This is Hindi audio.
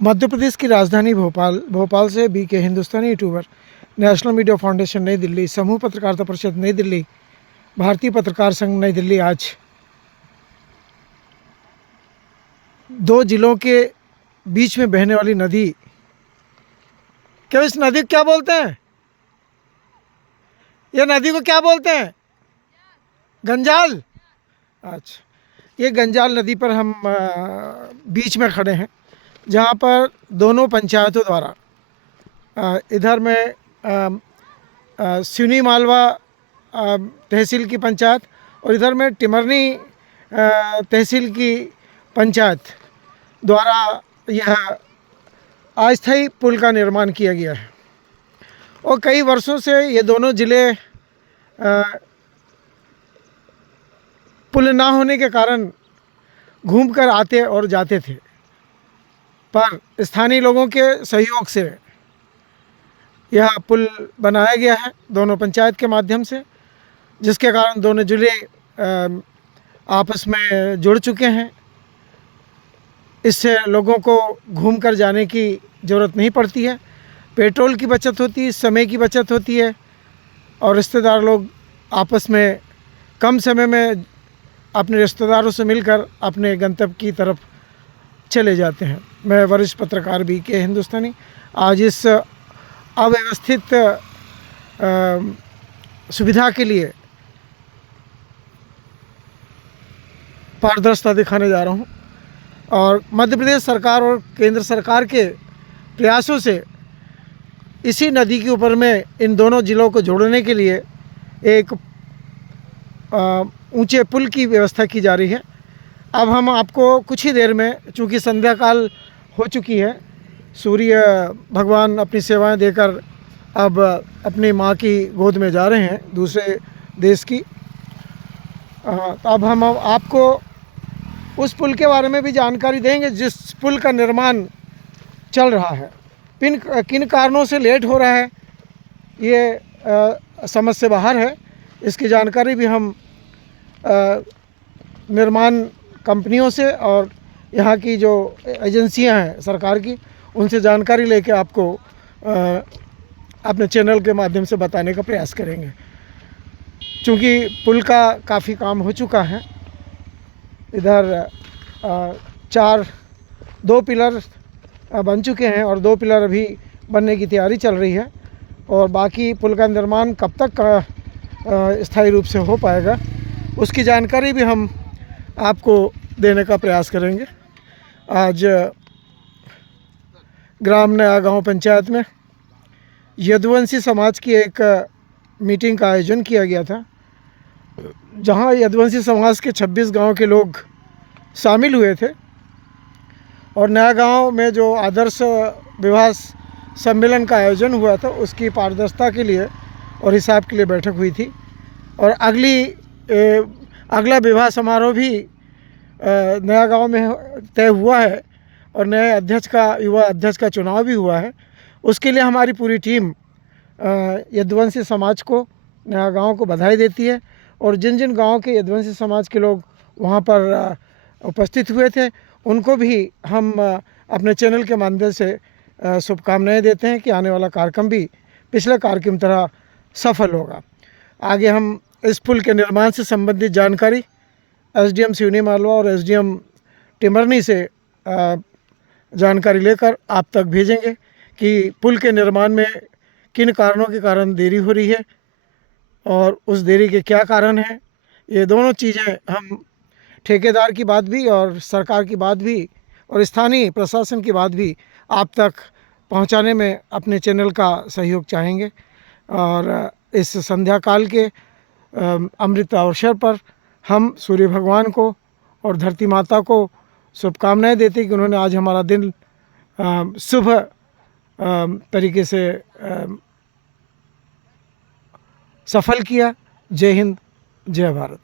मध्य प्रदेश की राजधानी भोपाल से बीके हिंदुस्तानी यूट्यूबर, नेशनल मीडिया फाउंडेशन नई दिल्ली, समूह पत्रकारिता परिषद नई दिल्ली, भारतीय पत्रकार संघ नई दिल्ली आज दो जिलों के बीच में बहने वाली नदी, क्या इस नदी को क्या बोलते हैं? ये नदी को क्या बोलते हैं? गंजाल। अच्छा, ये गंजाल नदी पर हम बीच में खड़े हैं, जहाँ पर दोनों पंचायतों द्वारा इधर में सिवनी मालवा तहसील की पंचायत और इधर में टिमरनी तहसील की पंचायत द्वारा यह अस्थायी पुल का निर्माण किया गया है। और कई वर्षों से ये दोनों ज़िले पुल ना होने के कारण घूमकर आते और जाते थे, पर स्थानीय लोगों के सहयोग से यह पुल बनाया गया है दोनों पंचायत के माध्यम से, जिसके कारण दोनों ज़िले आपस में जुड़ चुके हैं। इससे लोगों को घूमकर जाने की ज़रूरत नहीं पड़ती है, पेट्रोल की बचत होती है, समय की बचत होती है और रिश्तेदार लोग आपस में कम समय में अपने रिश्तेदारों से मिलकर अपने गंतव्य की तरफ चले जाते हैं। मैं वरिष्ठ पत्रकार बीके हिंदुस्तानी आज इस अव्यवस्थित सुविधा के लिए पारदर्शिता दिखाने जा रहा हूँ और मध्य प्रदेश सरकार और केंद्र सरकार के प्रयासों से इसी नदी के ऊपर में इन दोनों ज़िलों को जोड़ने के लिए एक ऊंचे पुल की व्यवस्था की जा रही है। अब हम आपको कुछ ही देर में, चूँकि संध्या काल हो चुकी है, सूर्य भगवान अपनी सेवाएं देकर अब अपनी माँ की गोद में जा रहे हैं दूसरे देश की। अब हम आपको उस पुल के बारे में भी जानकारी देंगे जिस पुल का निर्माण चल रहा है, किन कारणों से लेट हो रहा है, ये समझ से बाहर है। इसकी जानकारी भी हम निर्माण कंपनियों से और यहाँ की जो एजेंसियां हैं सरकार की, उनसे जानकारी लेके आपको अपने चैनल के माध्यम से बताने का प्रयास करेंगे। क्योंकि पुल का काफ़ी काम हो चुका है, इधर दो पिलर बन चुके हैं और 2 पिलर अभी बनने की तैयारी चल रही है और बाकी पुल का निर्माण कब तक स्थायी रूप से हो पाएगा उसकी जानकारी भी हम आपको देने का प्रयास करेंगे। आज ग्राम नया गाँव पंचायत में यदुवंशी समाज की एक मीटिंग का आयोजन किया गया था, जहां यदुवंशी समाज के 26 गांव के लोग शामिल हुए थे और नया गांव में जो आदर्श विवाह सम्मेलन का आयोजन हुआ था उसकी पारदर्शिता के लिए और हिसाब के लिए बैठक हुई थी और अगला विवाह समारोह भी नया गांव में तय हुआ है और नए युवा अध्यक्ष का चुनाव भी हुआ है। उसके लिए हमारी पूरी टीम यदुवंशी समाज को, नया गांव को बधाई देती है और जिन जिन गांव के यदुवंशी समाज के लोग वहां पर उपस्थित हुए थे उनको भी हम अपने चैनल के माध्यम से शुभकामनाएं देते हैं कि आने वाला कार्यक्रम भी पिछले कार्यक्रम तरह सफल होगा। आगे हम इस पुल के निर्माण से संबंधित जानकारी एसडीएम सिवनी मालवा और एसडीएम टिमरनी से जानकारी लेकर आप तक भेजेंगे कि पुल के निर्माण में किन कारणों के कारण देरी हो रही है और उस देरी के क्या कारण हैं। ये दोनों चीज़ें हम ठेकेदार की बात भी और सरकार की बात भी और स्थानीय प्रशासन की बात भी आप तक पहुंचाने में अपने चैनल का सहयोग चाहेंगे और इस संध्या काल के अमृत अवसर पर हम सूर्य भगवान को और धरती माता को शुभकामनाएं देते कि उन्होंने आज हमारा दिन शुभ तरीके से सफल किया। जय हिंद, जय भारत।